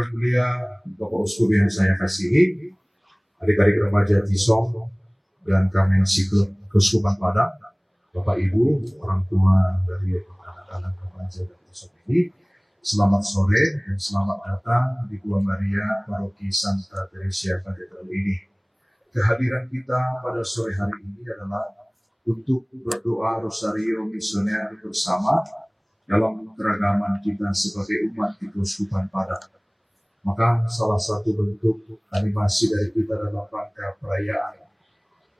Yang mulia Bapak Uskup yang saya kasihi, adik-adik remaja Tisong dan Kamensikl Keuskupan Padang, Bapak Ibu, orang tua dari anak-anak remaja dan Tisong ini, selamat sore dan selamat datang di Gua Maria Paroki Santa Teresia Katedral ini. Kehadiran kita pada sore hari ini adalah untuk berdoa Rosario Misioner bersama dalam keragaman kita sebagai umat di Keuskupan Padang. Maka salah satu bentuk animasi dari kita dalam rangka perayaan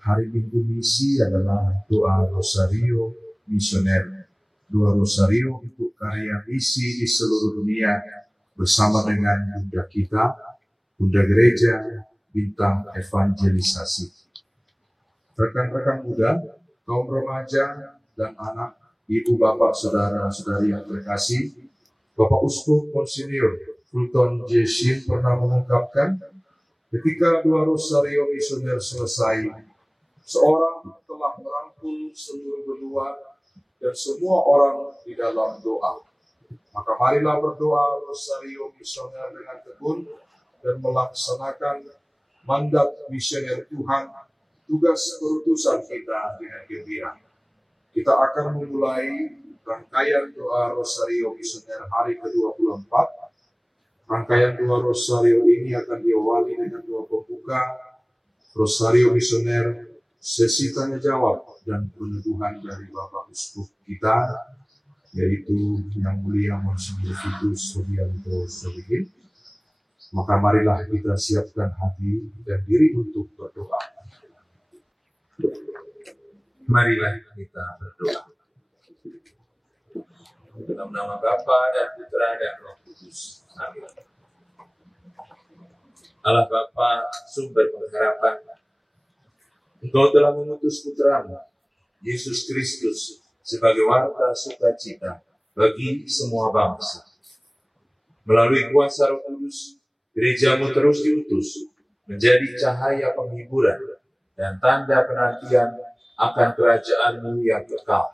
Hari Minggu Misi adalah doa Rosario Misioner. Doa Rosario untuk karya misi di seluruh dunia bersama dengan Bunda kita, Bunda Gereja, bintang evangelisasi. Rekan-rekan muda, kaum remaja dan anak, ibu, bapak, saudara-saudari yang terkasih, Bapak Uskup Monsinyur Fulton J. Sheen pernah mengungkapkan, ketika doa Rosario Misioner selesai, seorang telah merangkul seluruh benua dan semua orang di dalam doa. Maka marilah berdoa Rosario Misioner dengan tekun dan melaksanakan mandat misioner Tuhan, tugas perutusan kita dengan gembira. Kita akan memulai rangkaian doa Rosario Misioner hari ke-24. Rangkaian doa Rosario ini akan diawali dengan doa pembuka Rosario Misioner, sesi tanya jawab dan peneduhan dari Bapak Uskup kita, yaitu Yang Mulia Monsinyur Vitus Subianto Solihin. Maka marilah kita siapkan hati dan diri untuk berdoa. Marilah kita berdoa. Dalam nama Bapa dan Putra dan Roh Kudus. Amin. Allah Bapa, sumber pengharapan, Engkau telah mengutus Putramu, Yesus Kristus, sebagai warta sukacita bagi semua bangsa. Melalui kuasa Roh Kudus, Gerejamu terus diutus menjadi cahaya penghiburan dan tanda penantian akan kerajaan-Mu yang kekal.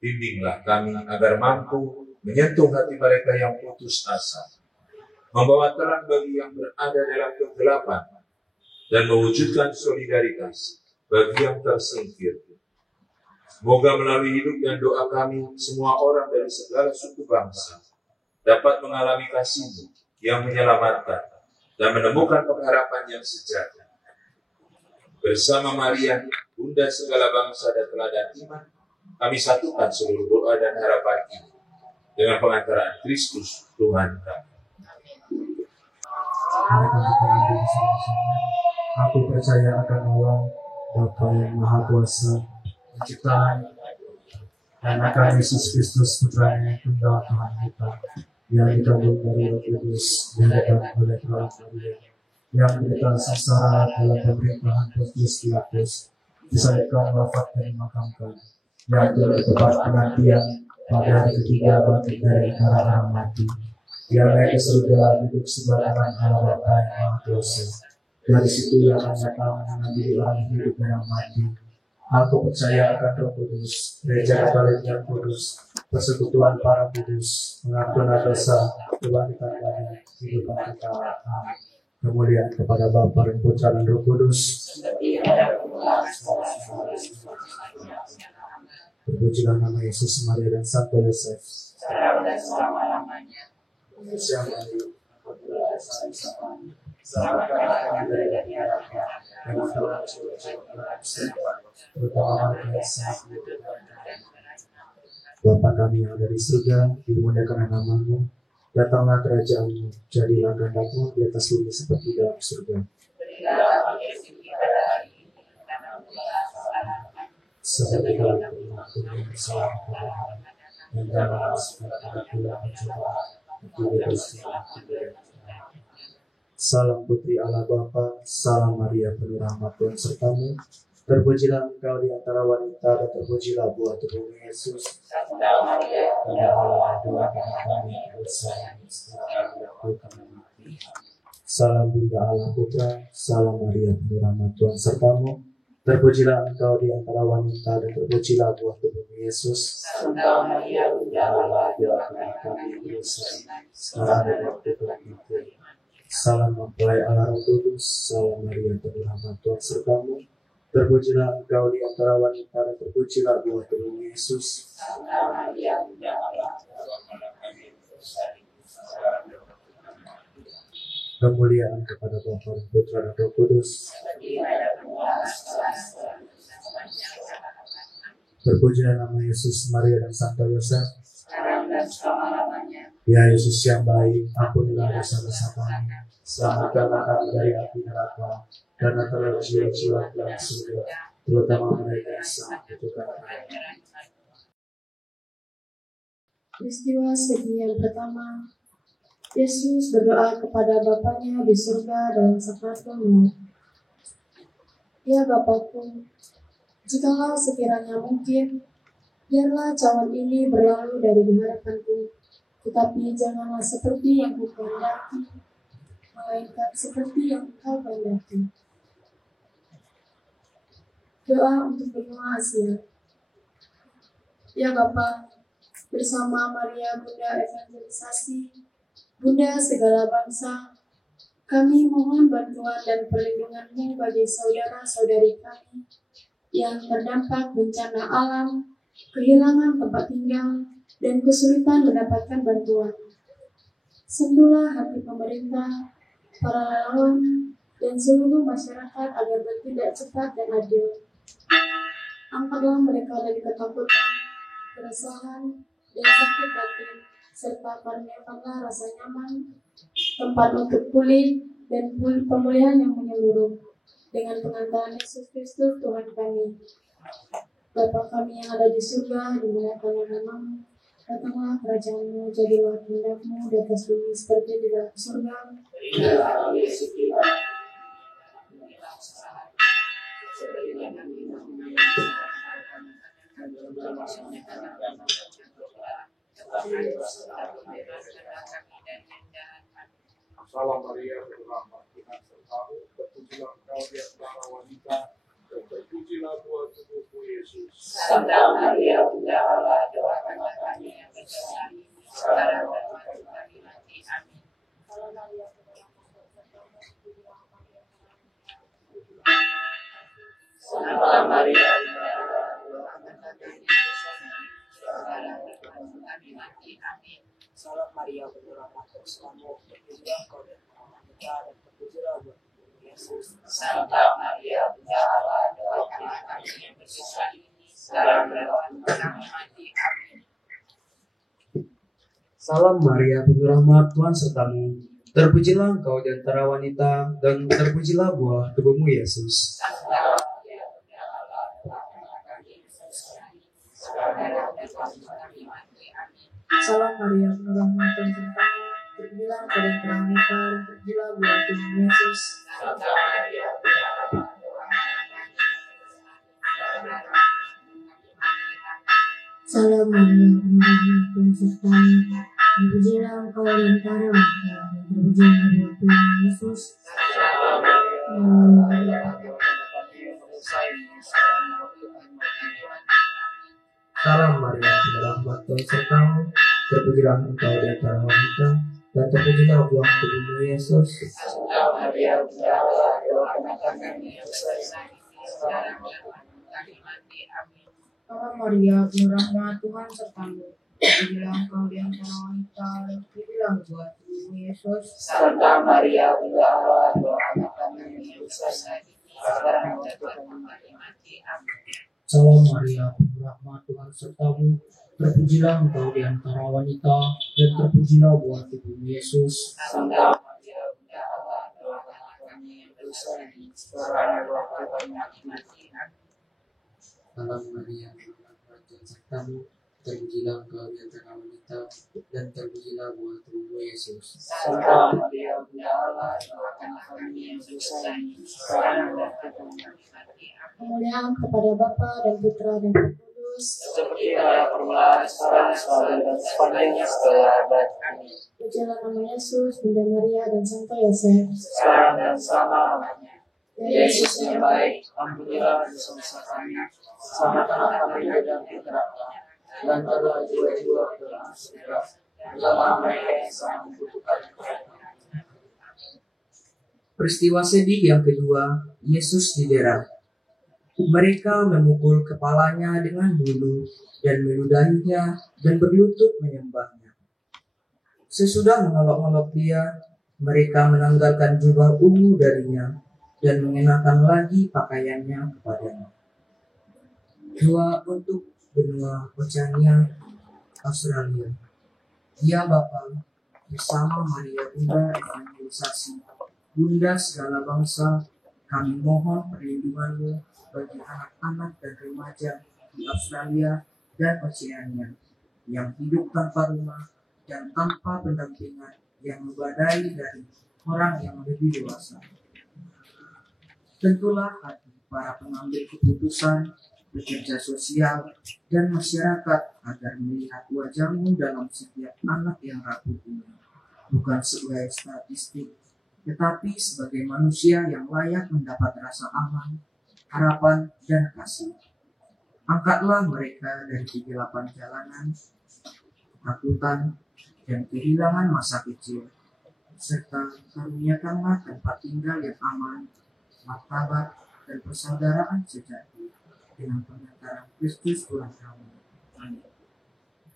Bimbinglah kami agar mampu menyentuh hati mereka yang putus asa, membawa terang bagi yang berada dalam kegelapan, dan mewujudkan solidaritas bagi yang tersingkir. Semoga melalui hidup dan doa kami, semua orang dari segala suku bangsa dapat mengalami kasih-Mu yang menyelamatkan dan menemukan pengharapan yang sejati. Bersama Maria, Bunda segala bangsa dan teladan iman, kami satukan seluruh doa dan harapan ini dengan pengantaraan Kristus Tuhan kami. Aku percaya akan Allah, Bapa yang Maha Kuasa, Penciptaan, dan akan Yesus Kristus Putranya yang tunggal Tuhan kita, yang dikandung dari Roh Kudus, dilahirkan oleh Maria, yang menderita sengsara dalam pemerintahan Pontius Pilatus, disalibkan, wafat dan dimakamkan, yang bertempat penantian pada hari ketiga bangkit dari antara orang mati, yang naik ke surga duduk sebelah kanan Allah Bapa yang Maha Kuasa. Dari situ yang akan datang mengambil orang hidup dan yang mati. Aku percaya akan Roh Kudus, Gereja Katolik yang kudus, persekutuan para kudus, pengampunan dosa, kebangkitan dari kehidupan kekal. Amin. Kemuliaan kepada Bapa dan Putra dan Roh Kudus. Terpujilah nama Yesus, Maria dan Santo Yosef. Bapa kami yang ada di surga, dimuliakan nama-Mu, datanglah kerajaan-Mu, jadilah kehendak-Mu di atas bumi seperti dalam surga. Seperti dalam Tuhan bersama dan jangan masukkan ke dalam pencobaan, Salam Putri Allah Bapa, salam Maria penuh rahmat Tuhan sertamu. Terpujilah engkau di antara wanita dan terpujilah buah tubuhmu Yesus. Karena Allah Tuhan kami dosa sekarang kami mati. Salam Bunda Allah Putra, salam Maria penuh rahmat Tuhan sertamu. Terpujilah Engkau di antara wanita, dan terpujilah buah tubuhmu Yesus. Santa Maria, Bunda Allah, doakan kami Kami yang berdosa, berdosa sekarang dan waktu kematian. Salam mempelai Allah Roh Kudus, salam Maria penuh rahmat Tuhan sertamu. Terpujilah Engkau di antara wanita, dan terpujilah buah tubuhmu Yesus. Santa Maria, Bunda Allah, doakan kami yang berdosa sekarang dan waktu kematian. Kemuliaan kepada Bapa dan Putra dan Roh Kudus. Terpujilah nama Yesus, Maria dan Santo Yosef. Sekarang dan selama-lamanya. Ya Yesus yang baik, ampunilah dosa-dosa kami, selamatkanlah kami dari api neraka, dan antarlah jiwa-jiwa ke dalam surga, terutama mereka yang sangat membutuhkan rahmat. Peristiwa sedih yang pertama, Yesus berdoa kepada Bapanya di surga dalam sakaratul maut. Ya Bapakku, jikalau sekiranya mungkin, biarlah cawan ini berlalu dari di hadapanku, tetapi janganlah seperti yang kukehendaki, melainkan seperti yang Engkau kehendaki. Doa untuk benua Asia. Ya Bapa, bersama Maria Bunda Evangelisasi, Bunda segala bangsa, kami mohon bantuan dan perlindungan-Mu bagi saudara-saudari kami yang terdampak bencana alam, kehilangan tempat tinggal, dan kesulitan mendapatkan bantuan. Sentuhlah hati pemerintah, para relawan, dan seluruh masyarakat agar bertindak cepat dan adil. Angkatlah mereka dari ketakutan, keresahan, dan sakit batin, serta karuniakanlah rasa nyaman, tempat untuk pulih, dan pemulihan yang menyeluruh. Dengan pengantaran Yesus Kristus Tuhan kami. Bapa kami yang ada di surga, dimuliakanlah nama-Mu. Datanglah kerajaan-Mu, jadilah kehendak-Mu di atas bumi seperti di dalam surga. Berikanlah kami rezeki kami. Berikanlah kesalahan seperti yang kami mengampuni dan dalam maksudnya kami dan tetapi berserta kami dari yang jahat. Salam Maria, berrahmat Tuhan sertamu, terpujilah Engkau di antara wanita, dan terpujilah buah tubuhmu Yesus. Santa Maria, Bunda Allah, doakanlah kami yang berdosa sekarang dan waktu kami mati. Amin. Santa Maria, Bunda Allah, doakanlah kami yang berdosa sekarang dan waktu kami mati. Amin. Salam Maria, berrahmat Tuhan, terpujilah Engkau di antara wanita, dan terpujilah buah tubuhmu Yesus. Santa Maria, Bunda Allah, doakanlah kami yang berdosa sekarang dan waktu kami mati. Amin. Salam Maria, penuh rahmat Tuhan sertamu. Terpujilah Engkau di antara wanita, dan terpujilah buah tubuhmu Yesus. Santa Maria, Bunda Allah, doakanlah kami yang berdosa sekarang dan waktu kami mati. Amin. Salam Maria, penuh rahmat Tuhan sertamu. Terpujilah Engkau di antara wanita, dan terpujilah buah tubuhmu Yesus. Santa Maria, Bunda Allah, doakanlah kami yang berdosa Salam Maria, penuh rahmat Tuhan sertamu. Terpujilah Engkau di antara wanita, dan terpujilah buah tubuhmu Yesus. Salam Maria, penuh rahmat Tuhan sertamu. Terpujilah Engkau di antara wanita, dan terpujilah buah tubuhmu Yesus. Santa Maria, Bunda Allah, doakanlah kami yang berdosa sekarang dan waktu kami mati. Amin. Salam Maria, penuh rahmat Tuhan sertamu. Terpujilah Engkau di antara wanita, dan terpujilah buah tubuhmu Yesus. Santa Maria, Bunda Allah, doakanlah kami yang berdosa sekarang dan waktu kami mati. Amin. Salam Maria, penuh rahmat Tuhan sertamu. Terpujilah Engkau di antara wanita, dan terpujilah buah tubuhmu Yesus. Santa Maria, Bunda Allah, doakanlah kami yang berdosa sekarang dan waktu kami mati. Amin. Salam Maria, penuh rahmat Tuhan sertamu. Terpujilah Engkau di antara wanita, dan terpujilah buah tubuhmu Yesus. Santa Maria, Bunda Allah, doakanlah kami yang berdosa sekarang dan waktu kami mati. Amin. Kemuliaan kepada Bapa dan Putra dan Roh Kudus. Seperti pada permulaan, sekarang, selalu, dan sepanjang segala abad. Amin. Pujilah nama Yesus, Bunda Maria, dan Santo Yosef. Sekarang dan selama-lamanya. Yesus yang baik, ampunilah dosa-dosa kami, selamatkanlah kami dari api neraka, dan antarlah jiwa-jiwa ke dalam surga, terutama mereka yang sangat membutuhkan pertolongan. Peristiwa sedih yang kedua, Yesus didera. Mereka memukul kepalanya dengan bulu dan meludahinya dan berlutut menyembahnya. Sesudah mengelok-ngelok dia, mereka menanggalkan jubah ungu darinya dan mengenakan lagi pakaiannya kepadanya. Doa untuk benua Oceania, Australia. Ya Bapa, bersama Maria Bunda Evangelisasi, Bunda segala bangsa, kami mohon perlindungan-Mu bagi anak-anak dan remaja di Australia dan Oceania yang hidup tanpa rumah dan tanpa pendampingan yang membadai dari orang yang lebih dewasa. Tentulah hati para pengambil keputusan, pekerja sosial, dan masyarakat agar melihat wajah-Mu dalam setiap anak yang rapuh ini, bukan sebagai statistik, tetapi sebagai manusia yang layak mendapat rasa aman, harapan, dan kasih. Angkatlah mereka dari kegelapan jalanan, ketakutan, dan kehilangan masa kecil, serta karuniakanlah tempat tinggal yang aman, martabat, dan persaudaraan sejati dengan pengantaran Kristus Tuhan kami. Amin.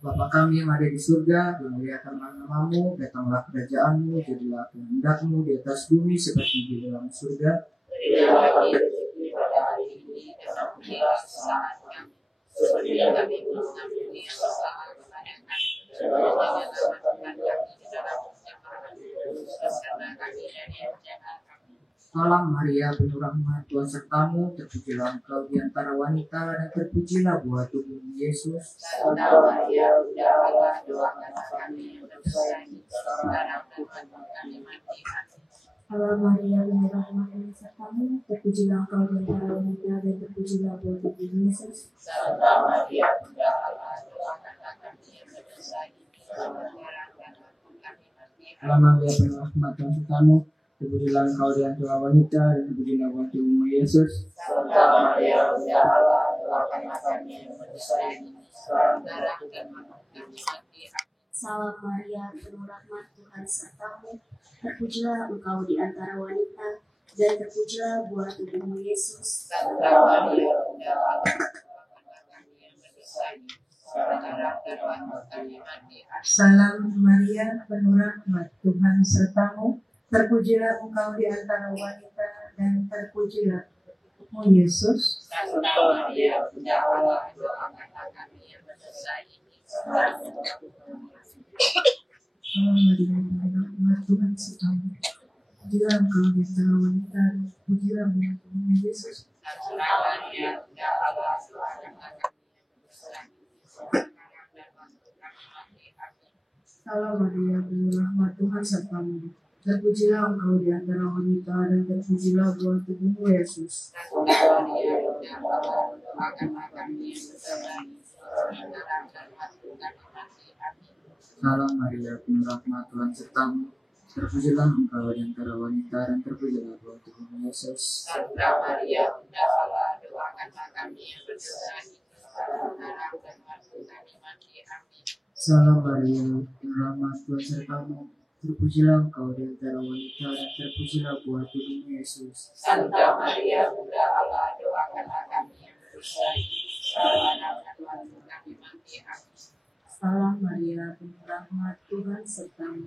Bapa kami yang ada di surga, dimuliakanlah nama-Mu, datanglah kerajaan-Mu, jadilah kehendak-Mu di atas bumi seperti di dalam surga. Berilah kami rezeki pada hari ini, dan ampunilah kesalahan kami, seperti kami mengampuni yang bersalah kepada kami. Dan jangan masukkan kami di dalam pencobaan, lepaskanlah kami dari yang jahat. Salam Maria, penuh rahmat, Tuhan sertamu, terpujilah engkau di antara wanita, dan terpujilah buah tubuhmu Yesus. Santa Maria, Bunda Allah, doakanlah kami yang berdosa ini, sekarang dan kami mati. Amin. Salam Maria, penuh rahmat, Tuhan sertamu, terpujilah engkau di antara wanita, dan terpujilah buah tubuhmu Yesus. Santa Maria, Bunda Allah, doakanlah kami yang berdosa ini, sekarang dan kami mati. Salam Maria, penuh rahmat, Tuhan sertamu, terpujilah engkau di antara wanita, dan terpujilah buah tubuhmu Yesus. Santa Maria, Bunda Allah, doakanlah kami yang berdosa ini, sekarang dan kami mati. Salam Maria, penuh rahmat, Tuhan sertamu, terpujilah engkau di antara wanita, dan terpujilah buah tubuhmu Yesus. Santa Maria, Bunda Allah, doakanlah kami yang berdosa ini, sekarang dan kami mati. Salam Maria, penuh rahmat, Tuhan sertamu, terpujilah engkau di antara wanita, dan terpujilah buahmu Yesus. Santa Maria, Bunda Allah, doakanlah kami yang berdosa ini, sekarang dan kami mati. Salam Maria, penuh rahmat, Tuhan sertamu, terpujilah engkau di antara wanita, dan terpujilah buah tubuhmu Yesus. Santa Maria, Bunda Allah, doakanlah kami yang berdosa ini, sekarang dan kami mati. Amin. Salam Maria, penuh rahmat, Tuhan sertamu, terpujilah engkau di antara wanita, dan terpujilah buah tubuhmu Yesus. Santa Maria, Bunda Allah, doakanlah kami yang berdosa ini, sekarang dan kami mati. Amin. Salam Maria, penuh rahmat, Tuhan sertamu, terpujilah engkau di antara wanita, dan terpujilah buah tubuhmu Yesus. Santa Maria, Bunda Allah, doakanlah kami yang berdosa ini, sekarang dan kami mati. Amin. Salam Maria, penuh rahmat, Tuhan sertamu, terpujilah engkau di antara wanita, dan terpujilah buah tubuhmu Yesus. Santa Maria, Bunda Allah, doakanlah kami yang berdosa ini, sekarang dan kami mati. Amin. Salam Maria, penuh rahmat, Tuhan sertamu,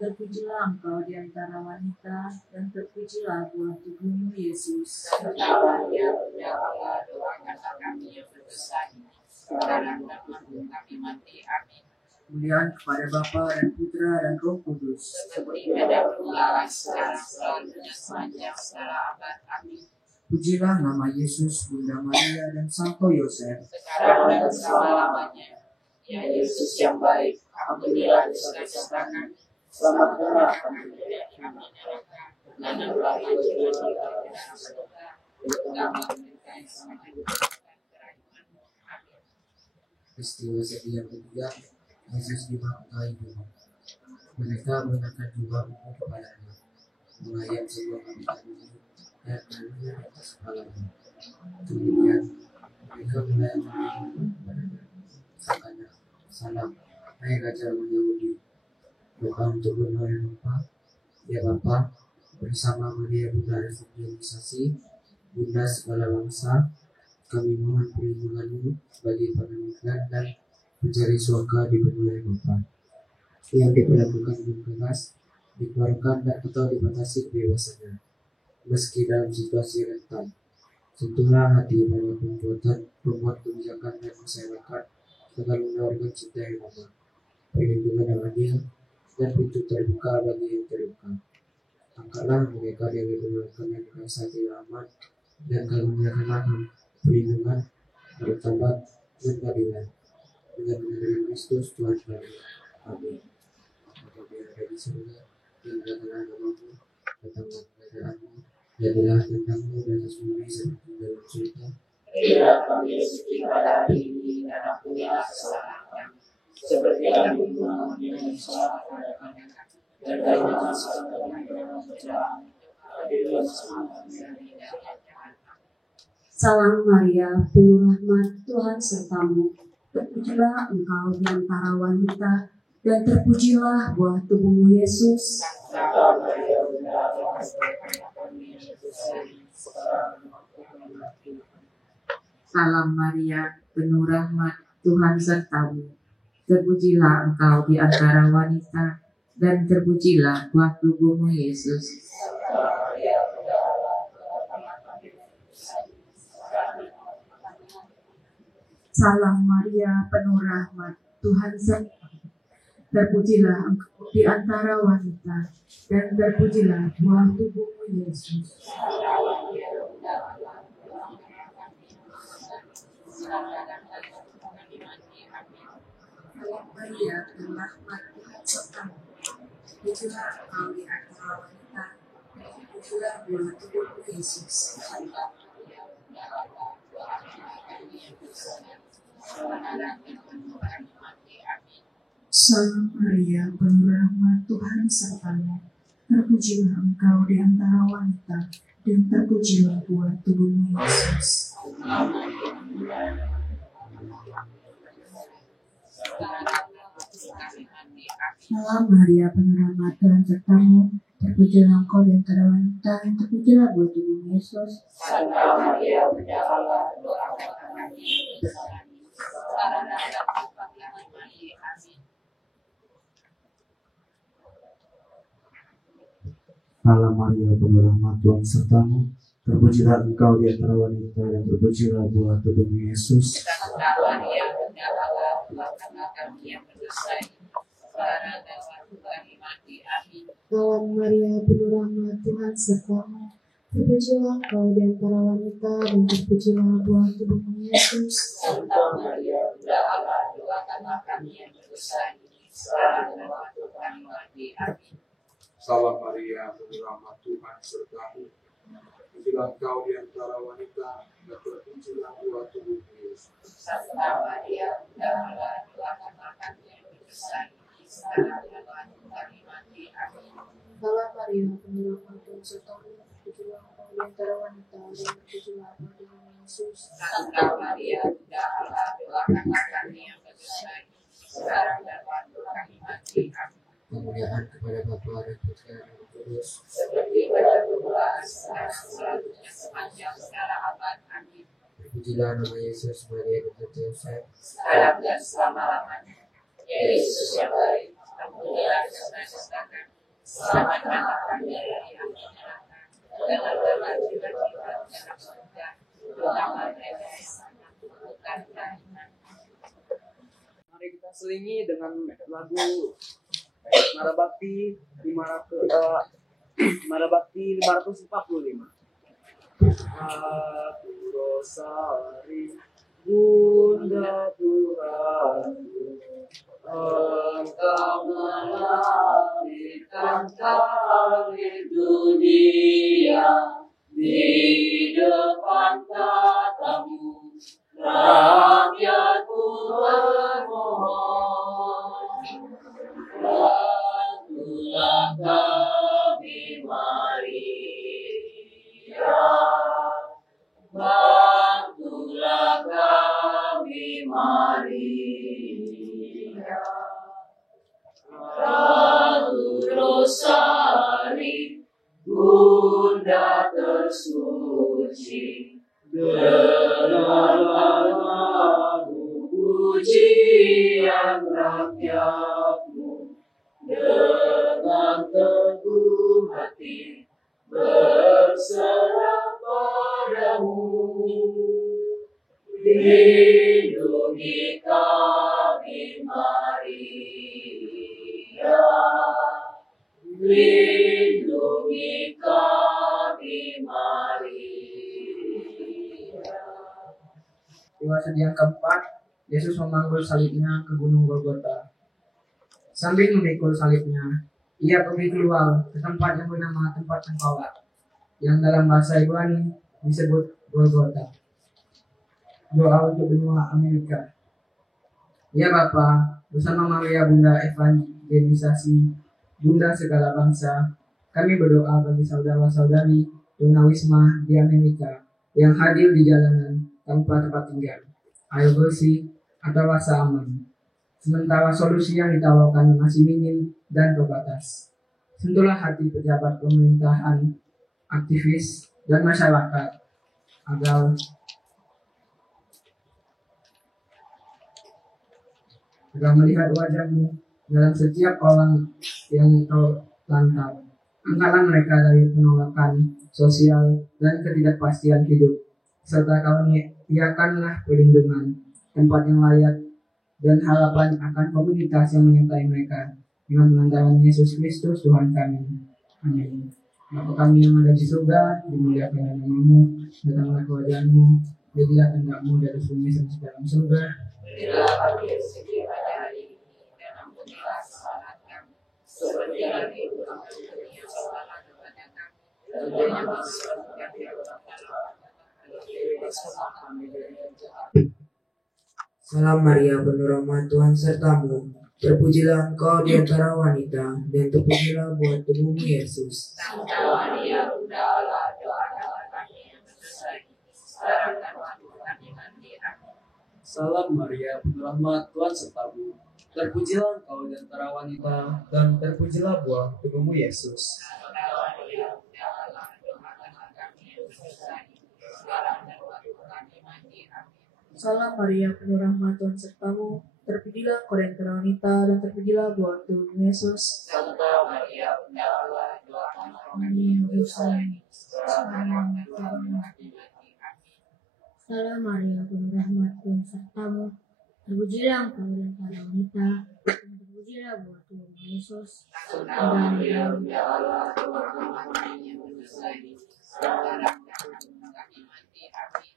terpujilah engkau di antara wanita, dan terpujilah buah tubuhmu Yesus. Santa Maria, Bunda Allah, doakanlah kami yang berdosa ini, sekarang dan kami mati. Amin. Kemuliaan kepada Bapa dan Putra dan Roh Kudus. Seperti pada permulaan, sekarang, selalu, dan sepanjang segala abad. Amin. Pujilah nama Yesus, Bunda Maria, dan Santo Yosef. Sekarang dan selama-lamanya. Ya Yesus yang baik, ampunilah dosa-dosa kami, selamatkanlah kami dari api neraka, dan angkatlah jiwa kita ke dalam surga, terutama mereka yang sangat membutuhkan kerahiman-Mu. Amin. Peristiwa sedih yang ketiga, Yesus dibangkai dulu. Mereka mengenakan jubah ungu kepadanya, melayang sebuah kapitan biru, dan dan karunia di atas kepalanya. Kemudian mereka mulai berkata, "Salam, hai Raja orang Yahudi." Doa untuk berdoa yang Bapa. Ya Bapa, bersama Maria Bunda Evangelisasi, Bunda segala bangsa, kami mohon perlindungan-Mu bagi para migran dan mencari surga di benua yang Bapa, yang diperlakukan dengan keras, dikeluarkan dan atau dibatasi kebebasannya, meski dalam situasi rentan. Sentuhlah hati para pembuat kebijakan dan masyarakat dengan menawarkan cinta yang aman, perlindungan yang adil, dan pintu terbuka bagi yang terluka. Angkatlah mereka dari penolakan yang merasa tidak aman, dan karuniakanlah perlindungan, martabat, dan keadilan. Dengan mengenal Kristus Tuhan kami. Amin. Bapa yang ada di surga, dimuliakanlah namamu, datanglah kerajaanmu, jadilah kehendak-Mu di atas bumi seperti di dalam surga. Berilah kami rezeki pada hari ini, dan ampunilah kesalahan kami, seperti kami mengampuni kesalahan pada kami, dan janganlah masuk ke dalam pencobaan, tapi bebaskanlah kami dari jahat. Salam Maria, penuh rahmat, Tuhan sertamu. Terpujilah engkau di antara wanita, dan terpujilah buah tubuhmu Yesus. Salam Maria, penuh rahmat, Tuhan sertamu. Terpujilah engkau di antara wanita, dan terpujilah buah tubuhmu Yesus. Salam Maria, penuh rahmat, Tuhan sertamu. Terpujilah engkau di antara wanita, dan terpujilah buah tubuhmu Yesus. Salam Maria, penuh rahmat, Tuhan sertamu. Terpujilah engkau di antara wanita, dan terpujilah buah tubuhmu Yesus. Salam Maria, penuh rahmat, Tuhan sertamu. Terpujilah engkau di antara wanita, dan terpujilah buah tubuhmu Yesus. Salam Maria, penuh rahmat, Tuhan sertamu. Terpujilah engkau di antara wanita, dan terpujilah buah tubuhmu Yesus. Santa Maria, Bunda Allah, doakan kami yang bersalah, sekarang dan waktu kami mati. Amin. Salam Maria, penuh rahmat, Tuhan sertamu. Terpujilah engkau di antara wanita, dan terpujilah buah tubuhmu Yesus. Santa Maria, Bunda Allah, doakan kami yang berdosa, sekarang dan waktu kami mati. Amin. Salam Maria, penuh rahmat, Tuhan sertamu. Terpujilah engkau di antara wanita, dan terpujilah buah tubuhmu Yesus. Santa Maria, Bunda Allah, doakan kami yang berdosa, sekarang dan waktu kami mati. Amin. Salam Maria, penuh rahmat, Tuhan sertamu. Terpujilah engkau di antara wanita, dan terpujilah buah tubuhmu Yesus. Santa Maria, Bunda Allah, doakan kami yang berdosa, sekarang dan waktu kami mati. Amin. Salam Maria, penuh rahmat, Tuhan sertamu. Terpujilah engkau di antara wanita, dan terpujilah buah tubuhmu Yesus. Santa Maria, Bunda Allah, doakan kami yang berdosa, sekarang dan waktu kami mati. Amin. Kemuliaan kepada Bapa dan Putra dan Roh Kudus, Seperti pada permulaan, sekarang, selalu, dan sepanjang segala abad. Amin. terpujilah nama Yesus, Maria dan Tante Yosef, Sekarang dan selama-lamanya. Ya Yesus yang baik, ampunilah dosa-dosa kami, selamatkanlah kami dari api neraka, dan antarlah jiwa-jiwa ke dalam surga, terutama mereka yang sangat membutuhkan kerahiman. Mari kita selingi dengan lagu Nara Bakti 545. Aku Rosari, Bunda Tuhanku, Engkau melahirkan takdir dunia di depan tatamu, rakyatku bermohon. Bantulah kami Maria, tersuci dengarlah lagu pujian rakyatmu dengan teguh hati berserah padamu. Lindungi kami Maria, lindungi kami Maria. Di masa yang keempat, Yesus memanggul salibnya ke Gunung Golgota. Sambil memikul salibnya, ia pergi keluar ke tempat yang bernama tempat tengkorak, yang dalam bahasa Ibrani disebut Golgota. Doa untuk benua Amerika. Ya Bapa, bersama Maria Bunda Evangelisasi, Bunda segala bangsa, kami berdoa bagi saudara-saudari tunawisma di Amerika yang hadir di jalanan tanpa tempat tinggal, air bersih, atau rasa aman. Sementara solusi yang ditawarkan masih minim dan terbatas. Sentuhlah hati pejabat pemerintahan, aktivis, dan masyarakat agar melihat wajahmu dalam setiap orang yang kau lantar. Angkatlah mereka dari penolakan sosial dan ketidakpastian hidup, serta karuniakanlah perlindungan, tempat yang layak, dan harapan akan komunitas yang menyertai mereka. Dengan pengantaran Yesus Kristus Tuhan kami. Amin. Bapa kami yang ada di surga, dimuliakanlah namamu, datanglah kerajaan-Mu, jadilah kehendak-Mu dari bumi seperti dalam surga. Berilah kami rezeki pada hari ini, dan ampunilah kesalahan kami, seperti yang kami ampuni yang salah kepada kami, dan jangan masukkan kami ke dalam bebaskanlah kami dari yang jahat. Salam Maria, penuh rahmat, Tuhan sertamu. Terpujilah engkau di antara wanita, dan terpujilah buah tubuhmu Yesus. Santa Maria, Bunda Allah, doakanlah kami yang berdosa ini, sekarang dan waktu kami mati. Amin. Salam Maria, penuh rahmat, Tuhan sertamu. Terpujilah engkau di antara wanita, dan terpujilah buah tubuhmu Yesus. Santa Maria, Bunda Allah, doakanlah kami yang berdosa ini, sekarang dan waktu kami mati. Amin. Salam Maria, penuh rahmat, Tuhan sertamu. Terpujilah engkau di antara wanita, dan terpujilah buah tubuhmu Yesus. Santa Maria, Bunda Allah, doakanlah Kami yang berdosa ini, sekarang dan waktu kami mati. Amin. Salam Maria, penuh rahmat, Tuhan sertamu. Terpujilah engkau di antara wanita, dan terpujilah buah tubuhmu Yesus. Santa Maria, Bunda Allah, doakanlah kami yang berdosa ini, sekarang dan waktu kami mati. Amin.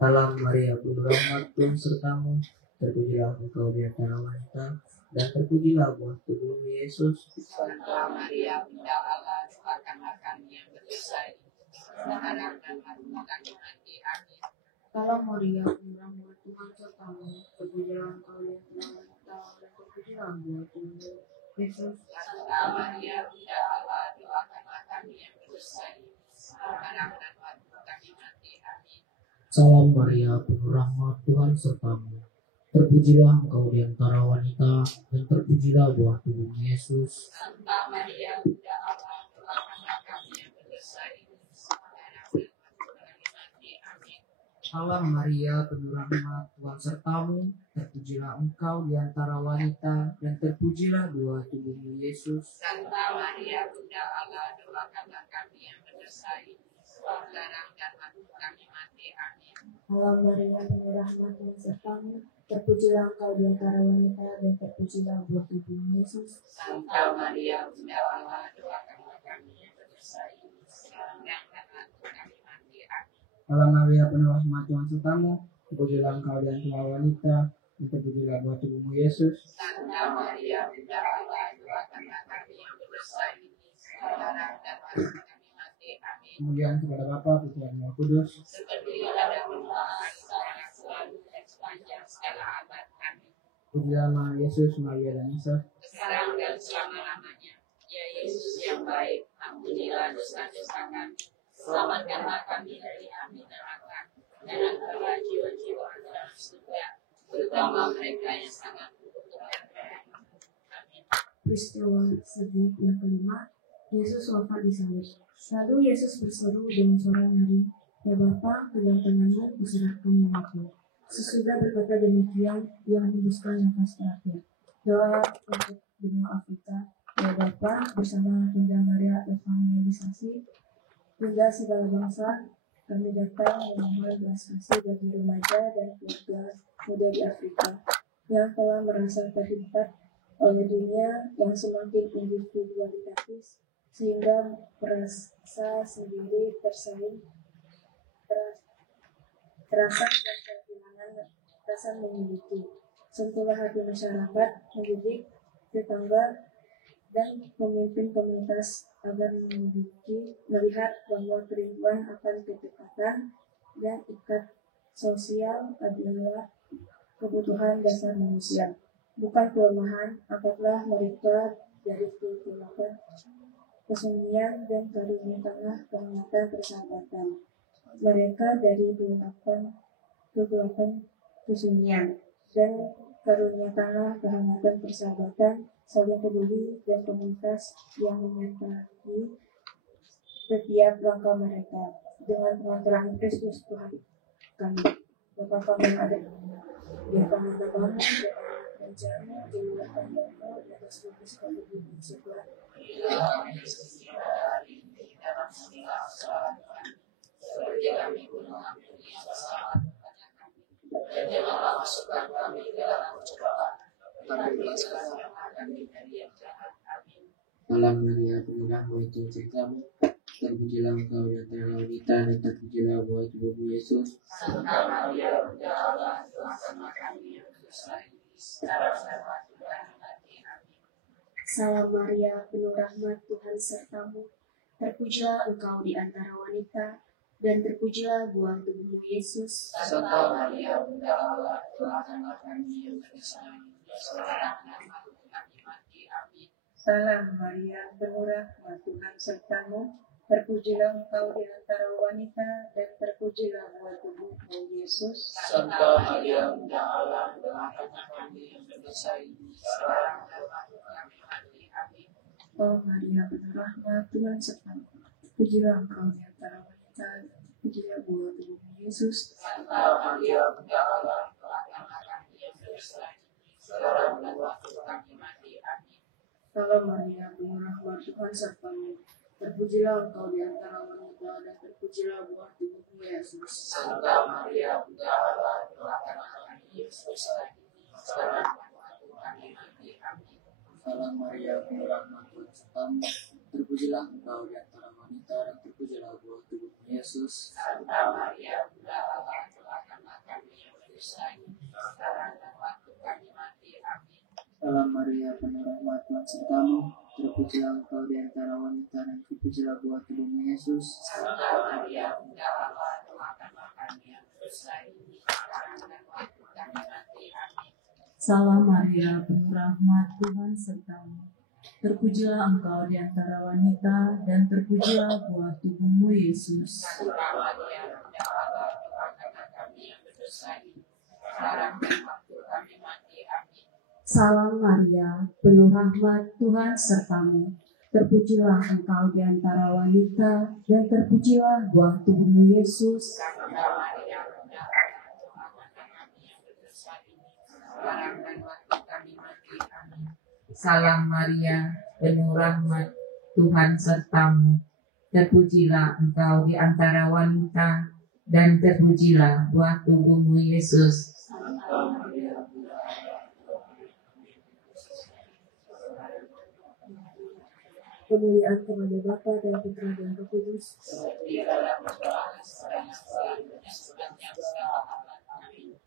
Salam Maria, penuh rahmat, Tuhan sertamu. Terpujilah engkau di antara wanita, dan terpujilah buah tubuhmu Yesus. Santa Maria, Bunda Allah, doakanlah kami yang berdosa ini, sekarang dan waktu kami mati. Amin. Salam Maria, penuh rahmat, Tuhan sertamu. Terpujilah engkau di antara wanita, dan terpujilah buah tubuhmu Yesus. Santa Maria, Bunda Allah, doakanlah kami yang berdosa ini, sekarang dan waktu kami mati. Amin. Salam Maria, penuh rahmat, Tuhan sertamu. Terpujilah engkau di antara wanita, dan terpujilah buah tubuhmu Yesus. Santa Maria, Bunda Allah, doakanlah kami yang berdosa ini, sekarang dan waktu kami mati. Amin. Salam Maria, penuh rahmat, Tuhan sertamu. Terpujilah engkau di antara wanita, dan terpujilah buah tubuhmu Yesus. Santa Maria, Bunda Allah, doakanlah kami yang berdosa ini, sekarang dan waktu kami mati. Amin. Salam Maria, penuh rahmat, Tuhan sertamu. Terpujilah engkau di antara wanita, dan terpujilah buah tubuhmu Yesus. Santa Maria, Bunda Allah, doakanlah kami yang berdosa ini, sekarang dan waktu kami mati. Amin. Salam Maria, penuh rahmat, Tuhan sertamu. Terpujilah engkau di antara wanita, dan terpujilah buah tubuhmu Yesus. Santa Maria, Bunda Allah, doakanlah kami yang berdosa ini, sekarang dan waktu kami mati. Amin. Kemudian kepada Bapa, Putra, dan Roh Kudus. Seperti pada permulaan, sekarang, selalu, dan sepanjang segala abad. Amin. Pujilah Maha Yesus, Maria dan Isa. Sekarang dan selama-lamanya. Ya Yesus yang baik, ampunilah dosa-dosa kami, selamatkanlah kami dari api neraka, dan angkatlah jiwa-jiwa ke dalam surga, terutama mereka yang sangat membutuhkan pertolongan. Amin. Peristiwa sedih yang kelima, Yesus wafat di salib. Lalu Yesus berseru dengan suara nyaring, "Ya Bapa, ke dalam tanganmu kuserahkan nyawaku." Sesudah berkata demikian, ia menghembuskan nafas terakhir. Doa untuk benua Afrika. Ya Bapa, bersama Bunda Maria Evangelisasi, Bunda segala bangsa, kami datang memohon belas kasih bagi remaja dan keluarga muda di Afrika yang telah merasa terhimpit oleh dunia yang semakin individualitatis sehingga merasa sendiri terasa dan kehilangan rasa memiliki. Sentuhlah hati masyarakat, mendidik, tetangga, dan pemimpin komunitas agar melihat bahwa kerinduan akan kedekatan dan ikat sosial adalah kebutuhan dasar manusia, bukan kelemahan. Angkatlah mereka dari kegelapan kesunyian dan karuniakanlah kehangatan persahabatan mereka dari kegelapan kesunyian dan karuniakanlah kehangatan persahabatan, saling peduli dan komunitas yang menyertai setiap langkah mereka dengan pengantaran Kristus Tuhan kami. Bapa kami yang ada di tangan-tanganmu, rencana dimulakan dalam di atas bumi sekali bumi sebelah. Seperti kami gunung ampuni kesalahan dan janganlah masukkan kami ke dalam pencobaan, tetapi bebaskanlah kami dari yang jahat. Amin. Salam Maria, penuh rahmat, Tuhan sertamu. Terpujilah engkau di antara wanita dan terpujilah buah tubuhmu Yesus. Santa Maria, Bunda Allah, doakanlah kami yang berdosa ini, sekarang dan waktu kami mati. Amin. Salam Maria, penuh rahmat, Tuhan sertamu. Terpujilah engkau di antara wanita, dan terpujilah buah tubuhmu Yesus. Santa Maria, Bunda Allah, doakanlah kami yang berdosa ini, sekarang dan waktu kami mati. Amin. Salam Maria, penuh rahmat, Tuhan sertamu. Terpujilah engkau di antara wanita, dan terpujilah buah tubuhmu Yesus. Santa Maria, Bunda Allah, doakanlah kami yang berdosa ini, sekarang dan waktu kami mati. Amin. Oh Maria, penuh rahmat, Tuhan sertamu. Terpujilah engkau di antara wanita, dan terpujilah buah tubuhmu Yesus. Santa Maria, Bunda Allah, doakanlah kami yang berdosa ini, sekarang dan waktu kami mati. Amin. Salam Maria, penuh rahmat, Tuhan sertamu. Terpujilah engkau di antara wanita, dan terpujilah buah tubuhmu Yesus. Santa Maria, Bunda Allah, doakanlah kami yang berdosa ini, sekarang dan waktu kami mati. Amin. Salam Maria, penuh rahmat, Tuhan sertamu. Terpujilah engkau di antara wanita, dan terpujilah buah tubuhmu Yesus. Santa Maria, Bunda Allah, doakanlah kami yang berdosa ini, sekarang dan waktu kami mati. Amin. Salam Maria, penuh rahmat, Tuhan sertamu. Terpujilah engkau di antara wanita, dan terpujilah buah tubuhmu Yesus. Santa Maria, Bunda Allah, doakanlah kami yang berdosa ini, sekarang dan waktu kami mati. Amin. Salam Maria, penuh rahmat, Tuhan sertamu. Terpujilah engkau di antara wanita, dan terpujilah buah tubuhmu Yesus. Santa Maria, Bunda Allah, doakanlah kami yang berdosa ini, sekarang dan waktu kami mati. Amin. Salam Maria, penuh rahmat, Tuhan sertamu. Terpujilah engkau di antara wanita, dan terpujilah buah tubuhmu Yesus. Santa Maria, Bunda Allah, doakanlah kami yang berdosa ini, sekarang dan waktu kami mati. Amin. Salam Maria, penuh rahmat, Tuhan sertamu. Terpujilah engkau di antara wanita, dan terpujilah buah tubuhmu Yesus. Kemuliaan kepada Bapa dan Putra dan Roh Kudus.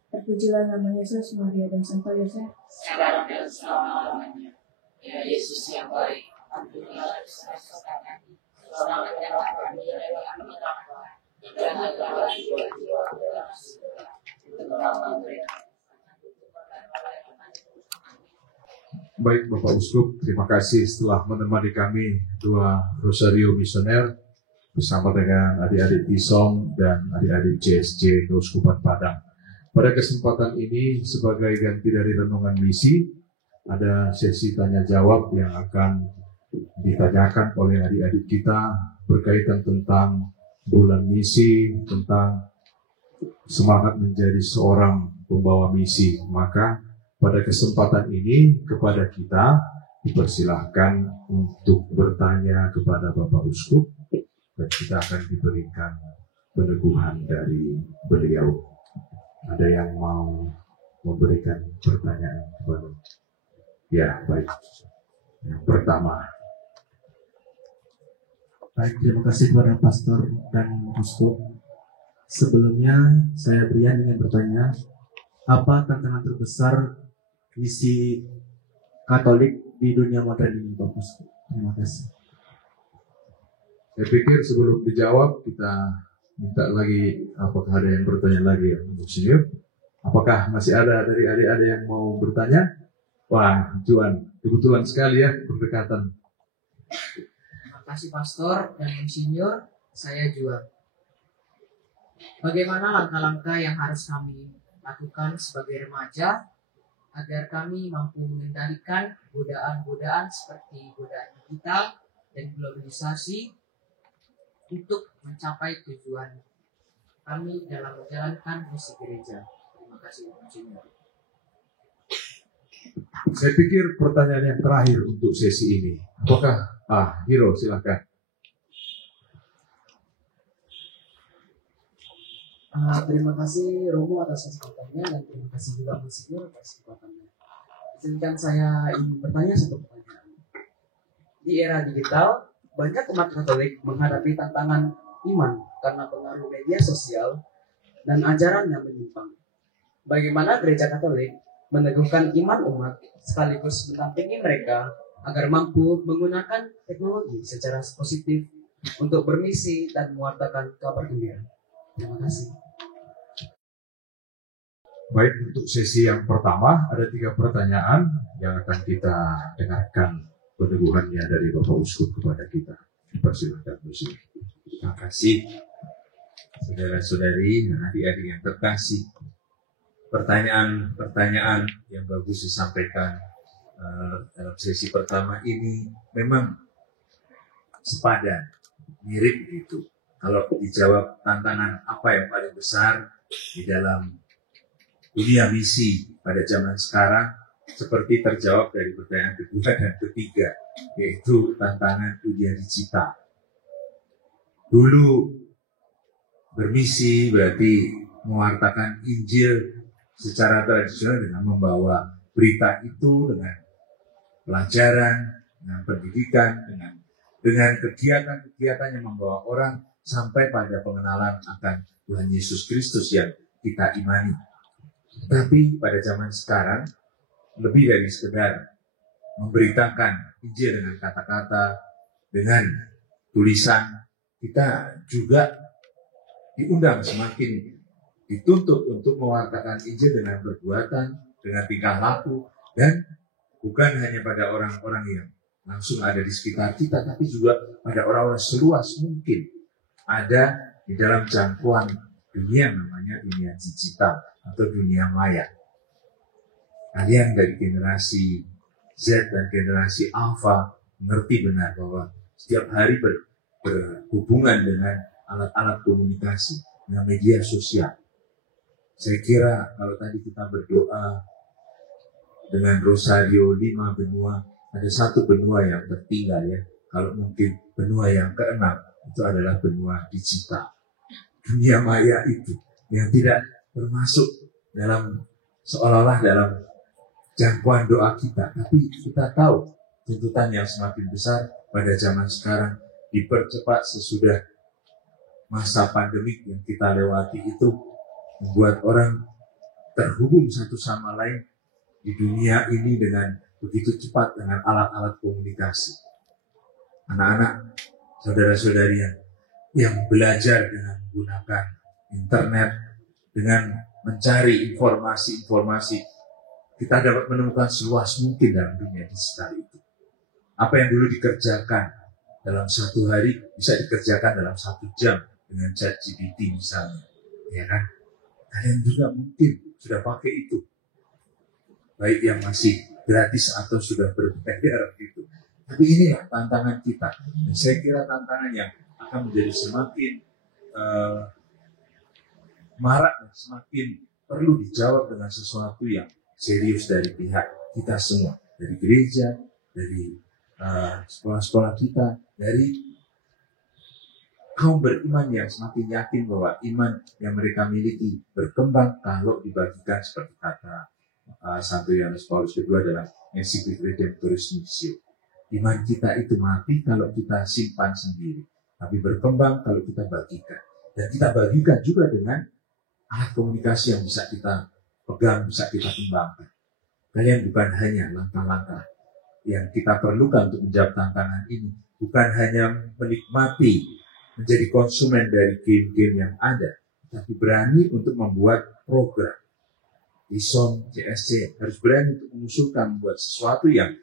Terpujilah nama Yesus, Maria dan Santa Yosef. Sekarang dan selama-lamanya. Ya Yesus yang baik, ampunilah dosa-dosa kami, selamatkanlah kami dari api neraka, dan hantarlah jiwa-jiwa ke dalam surga, terutama mereka. Baik Bapak Uskup, terima kasih setelah menemani kami dua Rosario Misioner bersama dengan adik-adik Tisom dan adik-adik CSC Keuskupan Padang. Pada kesempatan ini sebagai ganti dari renungan misi, ada sesi tanya jawab yang akan ditanyakan oleh adik-adik kita berkaitan tentang bulan misi, tentang semangat menjadi seorang pembawa misi. Maka pada kesempatan ini kepada kita dipersilahkan untuk bertanya kepada Bapak Uskup, dan kita akan diberikan peneguhan dari beliau. Ada yang mau memberikan pertanyaan kepada? Ya, baik. Yang pertama. Baik, terima kasih kepada Pastor dan Uskup. Sebelumnya saya Brian ingin bertanya, apa tantangan terbesar misi Katolik di dunia modern ini, Bapak Uskup? Terima kasih. Saya pikir sebelum dijawab kita minta lagi, apakah ada yang bertanya lagi ya untuk senior? Apakah masih ada dari adik-adik yang mau bertanya? Wah, Juan, kebetulan sekali ya berdekatan. Terima kasih Pastor dan Insinyur, saya Juan. Bagaimana langkah-langkah yang harus kami lakukan sebagai remaja agar kami mampu mengendalikan godaan-godaan seperti godaan digital dan globalisasi untuk mencapai tujuan kami dalam menjalankan misi gereja. Terima kasih, Insinyur. Saya pikir pertanyaan yang terakhir untuk sesi ini. Apakah? Hiro, silakan. Terima kasih Romo atas kesempatannya dan terima kasih juga Insinyur atas kesempatannya. Izinkan saya ingin bertanya satu pertanyaan. Di era digital, banyak umat Katolik menghadapi tantangan iman karena pengaruh media sosial dan ajaran yang menyimpang. Bagaimana Gereja Katolik meneguhkan iman umat sekaligus mendampingi mereka agar mampu menggunakan teknologi secara positif untuk bermisi dan mewartakan kabar gembira? Terima kasih. Baik, untuk sesi yang pertama ada 3 pertanyaan yang akan kita dengarkan peneguhannya dari Bapak Uskup kepada kita. Persilakan, Uskup. Terima kasih, saudara-saudari dan adik-adik yang terkasih. Pertanyaan-pertanyaan yang bagus disampaikan dalam sesi pertama ini memang sepadan, mirip gitu. Kalau dijawab tantangan apa yang paling besar di dalam dunia misi pada zaman sekarang, seperti terjawab dari pertanyaan kedua dan ketiga, yaitu tantangan dunia digital. Dulu bermisi berarti mewartakan Injil secara tradisional dengan membawa berita itu dengan pelajaran, dengan pendidikan, dengan kegiatan-kegiatan yang membawa orang sampai pada pengenalan akan Tuhan Yesus Kristus yang kita imani. Tapi pada zaman sekarang, lebih dari sekedar memberitakan Injil dengan kata-kata, dengan tulisan, kita juga diundang semakin dituntut untuk mewartakan Injil dengan perbuatan, dengan tingkah laku, dan bukan hanya pada orang-orang yang langsung ada di sekitar kita, tapi juga pada orang-orang seluas mungkin ada di dalam jangkauan dunia namanya dunia digital atau dunia maya. Kalian dari generasi Z dan generasi Alpha mengerti benar bahwa setiap hari berhubungan dengan alat-alat komunikasi, dengan media sosial. Saya kira kalau tadi kita berdoa dengan Rosario 5 benua, ada 1 benua yang tertinggal ya. Kalau mungkin benua yang ke-6 itu adalah benua digital. Dunia maya itu yang tidak termasuk dalam seolah-olah dalam jangkauan doa kita. Tapi kita tahu tuntutan yang semakin besar pada zaman sekarang dipercepat sesudah masa pandemik yang kita lewati itu membuat orang terhubung satu sama lain di dunia ini dengan begitu cepat dengan alat-alat komunikasi. Anak-anak, saudara-saudari yang belajar dengan menggunakan internet, dengan mencari informasi-informasi, kita dapat menemukan seluas mungkin dalam dunia digital itu. Apa yang dulu dikerjakan dalam 1 hari bisa dikerjakan dalam 1 jam dengan ChatGPT misalnya, ya kan? Kalian juga mungkin sudah pakai itu, baik yang masih gratis atau sudah berbayar gitu. Tapi inilah tantangan kita. Dan saya kira tantangan yang akan menjadi semakin marak dan semakin perlu dijawab dengan sesuatu yang serius dari pihak kita semua, dari gereja, dari sekolah-sekolah kita, dari kaum beriman yang semakin yakin bahwa iman yang mereka miliki berkembang kalau dibagikan seperti kata Santo Yohanes Paulus II dalam Encyclic Redemptoris Missio. Iman kita itu mati kalau kita simpan sendiri, tapi berkembang kalau kita bagikan. Dan kita bagikan juga dengan alat komunikasi yang bisa kita pegang, bisa kita kembangkan. Kalian bukan hanya langkah-langkah yang kita perlukan untuk menjawab tantangan ini, bukan hanya menikmati, menjadi konsumen dari game-game yang ada, tapi berani untuk membuat program. ISOM, CSC harus berani untuk mengusulkan, membuat sesuatu yang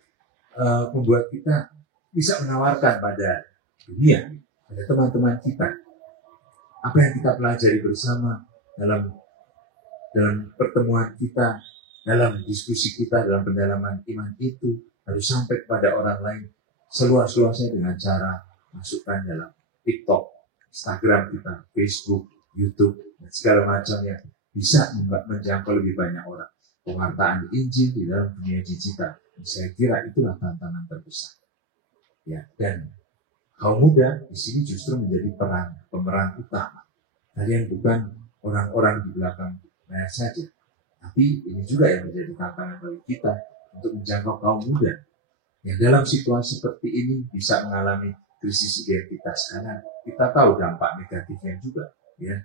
membuat kita bisa menawarkan pada dunia, pada teman-teman kita, apa yang kita pelajari bersama dalam pertemuan kita, dalam diskusi kita, dalam pendalaman iman itu harus sampai kepada orang lain seluas-luasnya dengan cara masukkan dalam TikTok, Instagram kita, Facebook, YouTube, dan segala macamnya bisa menjangkau lebih banyak orang. Pewartaan Injil di dalam dunia digital, saya kira itulah tantangan terbesar. Ya, dan kaum muda di sini justru menjadi pemeran utama. Kalian bukan orang-orang di belakang layar saja, tapi ini juga yang menjadi tantangan bagi kita untuk menjangkau kaum muda yang dalam situasi seperti ini bisa mengalami krisis identitas, karena kita tahu dampak negatifnya juga, ya.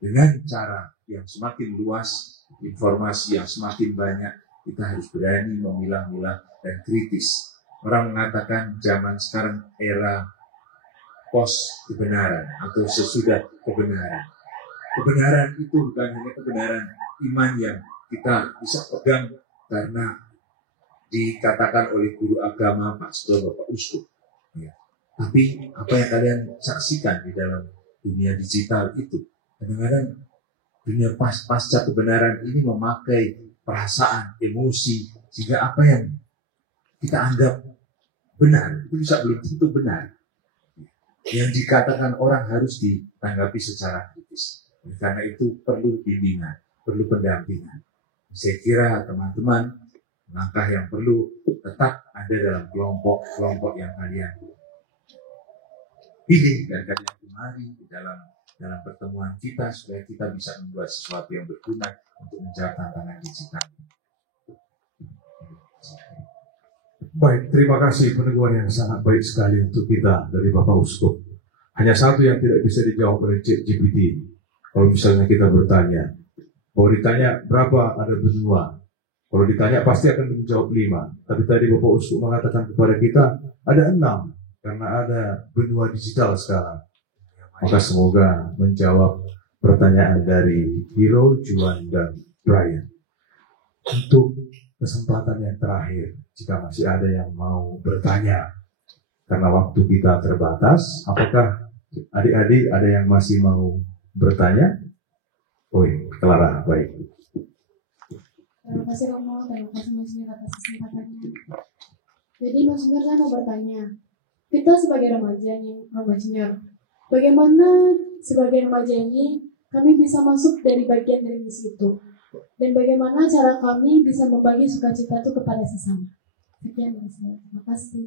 Dengan cara yang semakin luas, informasi yang semakin banyak, kita harus berani memilah-milah dan kritis. Orang mengatakan zaman sekarang era post kebenaran atau sesudah kebenaran. Kebenaran itu bukan hanya kebenaran iman yang kita bisa pegang karena dikatakan oleh guru agama, pastor, bapak uskup. Ya. Tapi apa yang kalian saksikan di dalam dunia digital itu, kadang-kadang dunia pasca kebenaran ini memakai perasaan, emosi, sehingga apa yang kita anggap benar itu bisa belum tentu benar. Yang dikatakan orang harus ditanggapi secara kritis. Karena itu perlu bimbingan, perlu pendampingan. Saya kira teman-teman, langkah yang perlu tetap ada dalam kelompok-kelompok yang kalian pilih dan kalian kemari di dalam pertemuan kita, supaya kita bisa membuat sesuatu yang berguna untuk menjawab tantangan digital. Baik, terima kasih peneguhan yang sangat baik sekali untuk kita dari Bapak Uskup. Hanya satu yang tidak bisa dijawab oleh ChatGPT. Kalau misalnya kita bertanya, kalau ditanya berapa ada benua, kalau ditanya pasti akan menjawab 5. Tapi tadi Bapak Uskup mengatakan kepada kita ada 6, karena ada benua digital sekarang. Maka semoga menjawab pertanyaan dari Hiro, Juan, dan Brian. Untuk kesempatan yang terakhir, jika masih ada yang mau bertanya, karena waktu kita terbatas, apakah adik-adik ada yang masih mau bertanya? Clara, baik. Terima kasih Romo, terima kasih Monsinyur atas kesempatannya. Jadi Monsinyur, saya mau bertanya, kita sebagai remaja nih, Monsinyur, bagaimana sebagai remaja ini kami bisa masuk dari bagian dari misi itu? Dan bagaimana cara kami bisa membagi sukacita itu kepada sesama? Sekian dari saya. Terima kasih.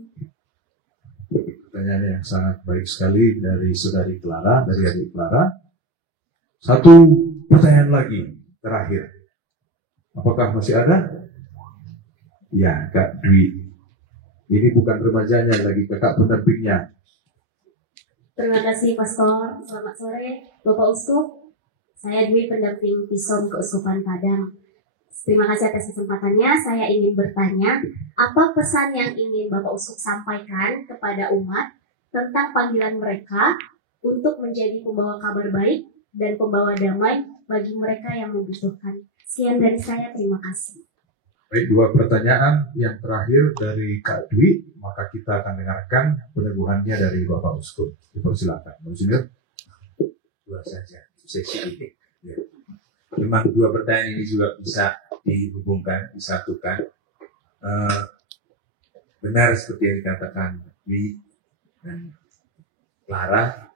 Pertanyaan yang sangat baik sekali dari saudari Clara, dari adik Clara. Satu pertanyaan lagi terakhir. Apakah masih ada? Ya, Kak Dwi. Ini bukan remajanya lagi, kakak pendampingnya. Terima kasih Pastor. Selamat sore Bapak Uskup. Saya Dwi, pendamping PISOM Keuskupan Padang. Terima kasih atas kesempatannya. Saya ingin bertanya, apa pesan yang ingin Bapak Uskup sampaikan kepada umat tentang panggilan mereka untuk menjadi pembawa kabar baik dan pembawa damai bagi mereka yang membutuhkan? Sekian dari saya, terima kasih. Baik, 2 pertanyaan. Yang terakhir dari Kak Dwi, maka kita akan dengarkan peneguhannya dari Bapak Uskup. Dipersilakan, Monsinyur. 2 saja. Sesi ini. Ya. Memang 2 pertanyaan ini juga bisa dihubungkan, disatukan. Benar seperti yang dikatakan Dwi dan Clara,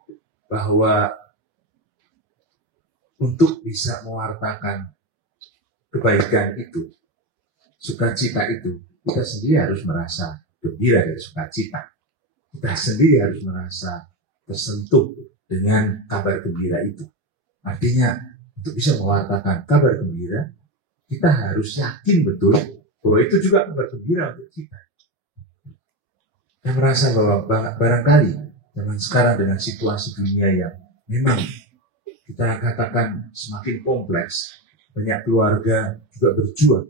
bahwa untuk bisa mewartakan kebaikan itu, sukacita itu, kita sendiri harus merasa gembira dan sukacita. Kita sendiri harus merasa tersentuh dengan kabar gembira itu. Artinya, untuk bisa mewartakan kabar gembira, kita harus yakin betul bahwa itu juga kabar gembira untuk kita. Saya merasa bahwa barangkali zaman sekarang dengan situasi dunia yang memang kita katakan semakin kompleks, banyak keluarga juga berjuang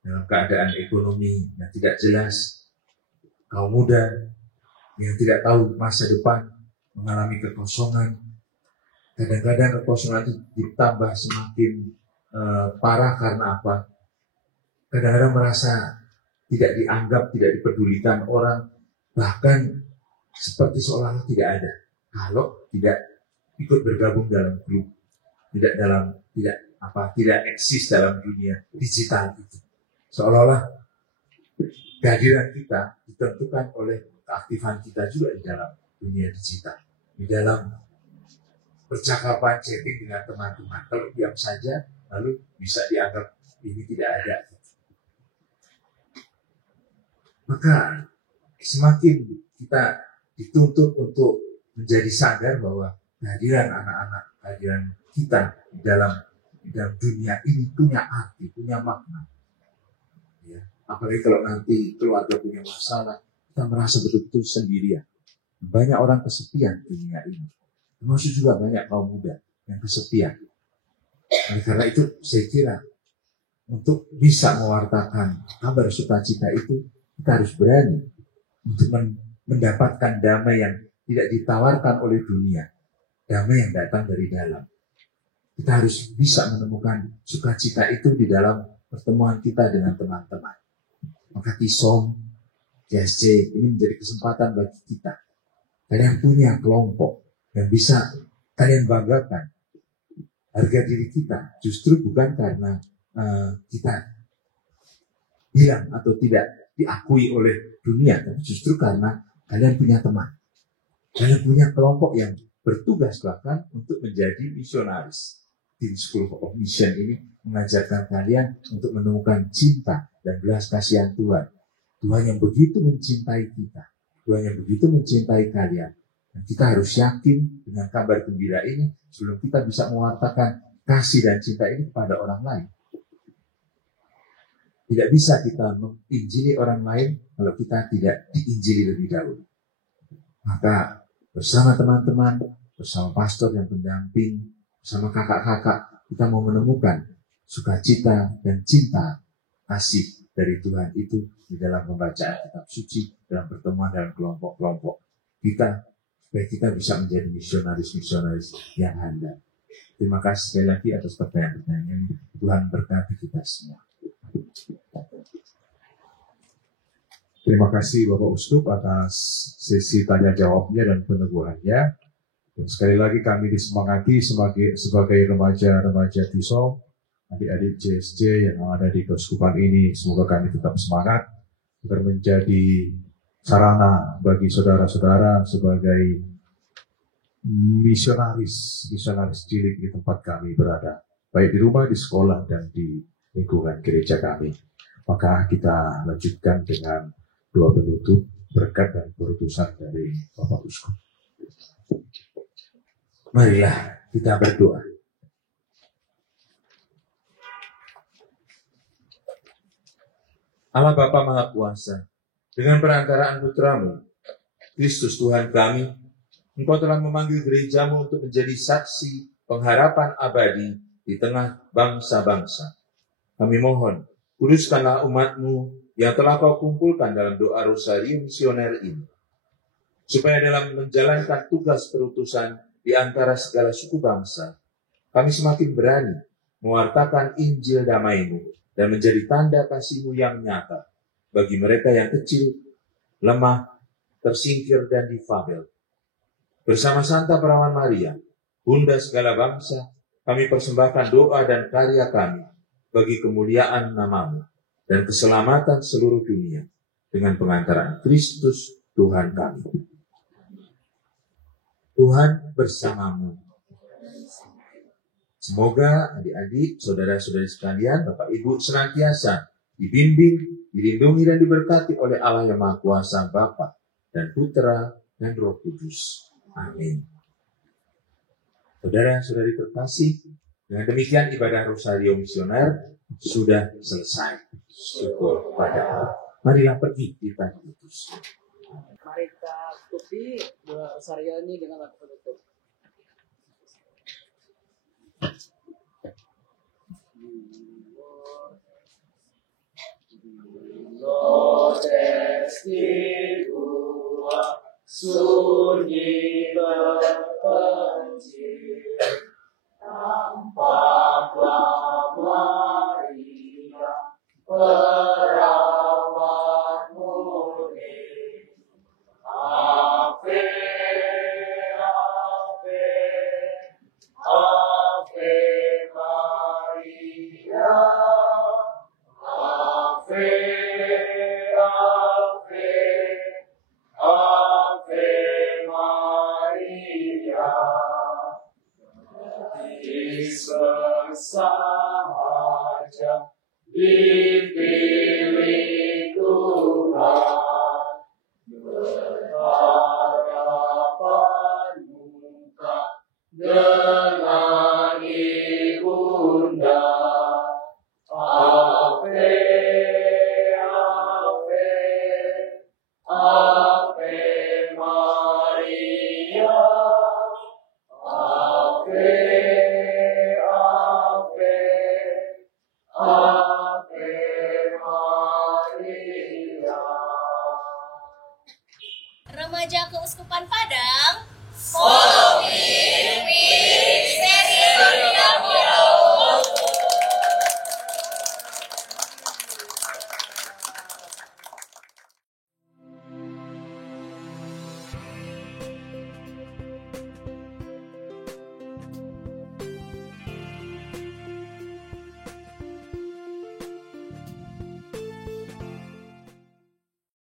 dalam keadaan ekonomi yang tidak jelas, kaum muda yang tidak tahu masa depan mengalami kekosongan. Kadang-kadang kekosongan itu ditambah semakin parah karena apa? Kadang-kadang merasa tidak dianggap, tidak dipedulikan orang, bahkan seperti seolah tidak ada kalau tidak ikut bergabung dalam grup, tidak eksis dalam dunia digital itu. Seolah-olah kehadiran kita ditentukan oleh keaktifan kita juga di dalam dunia digital, di dalam percakapan chatting dengan teman-teman. Kalau diam saja, lalu bisa dianggap ini tidak ada. Maka semakin kita dituntut untuk menjadi sadar bahwa kehadiran anak-anak, kehadiran kita di dalam dunia ini punya arti, punya makna. Ya. Apalagi kalau nanti keluarga punya masalah, kita merasa betul-betul sendirian. Banyak orang kesepian di dunia ini. Termasuk juga banyak kaum muda yang kesepian. Oleh karena itu, saya kira untuk bisa mewartakan kabar sukacita itu, kita harus berani untuk mendapatkan damai yang tidak ditawarkan oleh dunia, damai yang datang dari dalam. Kita harus bisa menemukan sukacita itu di dalam pertemuan kita dengan teman-teman. Maka Tisom, JSC ini menjadi kesempatan bagi kita. Kalian punya kelompok yang bisa kalian banggakan. Harga diri kita justru bukan karena kita hilang atau tidak diakui oleh dunia, tapi justru karena kalian punya teman. Kalian punya kelompok yang bertugas bahkan untuk menjadi misionaris. Tim School of Mission ini mengajarkan kalian untuk menemukan cinta dan belas kasihan Tuhan. Tuhan yang begitu mencintai kita. Tuhan yang begitu mencintai kalian. Dan kita harus yakin dengan kabar gembira ini sebelum kita bisa mewartakan kasih dan cinta ini kepada orang lain. Tidak bisa kita menginjili orang lain kalau kita tidak diinjili lebih dahulu. Maka bersama teman-teman, bersama pastor yang pendamping, bersama kakak-kakak, kita mau menemukan sukacita dan cinta kasih dari Tuhan itu di dalam pembacaan kitab suci, dalam pertemuan dalam kelompok-kelompok kita, supaya kita bisa menjadi misionaris-misionaris yang handal. Terima kasih sekali lagi atas pertanyaan-pertanyaan. Tuhan berkati kita semua. Terima kasih Bapak Uskup atas sesi tanya jawabnya dan peneguhannya. Dan sekali lagi kami disemangati sebagai remaja-remaja Tisom, adik-adik JSJ yang ada di keuskupan ini, semoga kami tetap semangat agar menjadi sarana bagi saudara-saudara sebagai misionaris cilik di tempat kami berada, baik di rumah, di sekolah, dan di lingkungan gereja kami. Maka kita lanjutkan dengan doa penutup berkat dan perutusan dari Bapak Uskup. Marilah kita berdoa. Allah Bapa Maha Kuasa, dengan perantaraan Putra-Mu, Kristus Tuhan kami, Engkau telah memanggil gereja-Mu untuk menjadi saksi pengharapan abadi di tengah bangsa-bangsa. Kami mohon, kuduskanlah umat-Mu yang telah Kau kumpulkan dalam doa rosarium misioner ini, supaya dalam menjalankan tugas perutusan di antara segala suku bangsa, kami semakin berani mewartakan Injil damai-Mu dan menjadi tanda kasih-Mu yang nyata bagi mereka yang kecil, lemah, tersingkir, dan difabel. Bersama Santa Perawan Maria, Bunda segala bangsa, kami persembahkan doa dan karya kami bagi kemuliaan nama-Mu dan keselamatan seluruh dunia dengan pengantaran Kristus Tuhan kami. Tuhan bersamamu. Semoga adik-adik, saudara-saudari sekalian, Bapak Ibu senantiasa dibimbing, dilindungi dan diberkati oleh Allah yang Maha Kuasa, Bapa dan Putra dan Roh Kudus. Amin. Saudara-saudari terkasih, dengan demikian ibadah Rosario Misioner sudah selesai. Syukur pada Allah. Marilah pergi kita diutus. Mari kita tutupi Rosario ini dengan lagu penutup. Sunyi berpencil, tampaklah Maria, perawat murni. Ave, Ave, Ave Maria, Ave, Ave, Ave Maria. Saja dipilih Tuhan, berharapan muka dengan ibunda. Ave, Ave, Ave Maria, Ave.